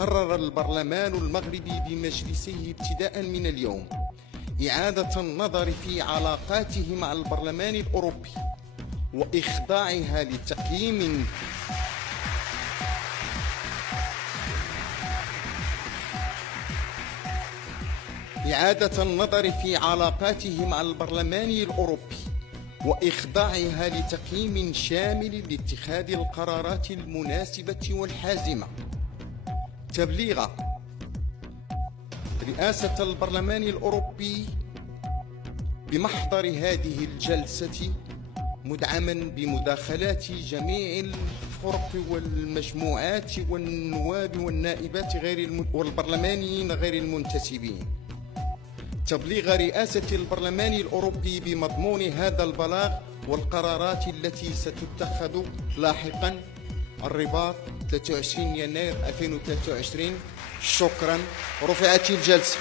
قرر البرلمان المغربي بمجلسيه ابتداء من اليوم إعادة النظر في علاقاته مع البرلمان الأوروبي وإخضاعها لتقييم إعادة النظر في علاقاته مع البرلمان الأوروبي وإخضاعها لتقييم شامل لاتخاذ القرارات المناسبة والحازمة. تبليغ رئاسة البرلمان الأوروبي بمحضر هذه الجلسة مدعما بمداخلات جميع الفرق والمجموعات والنواب والنائبات والبرلمانيين غير المنتسبين. تبليغ رئاسة البرلمان الأوروبي بمضمون هذا البلاغ والقرارات التي ستتخذ لاحقا. الرباط 23 يناير 2023. شكرا. رفعت الجلسة.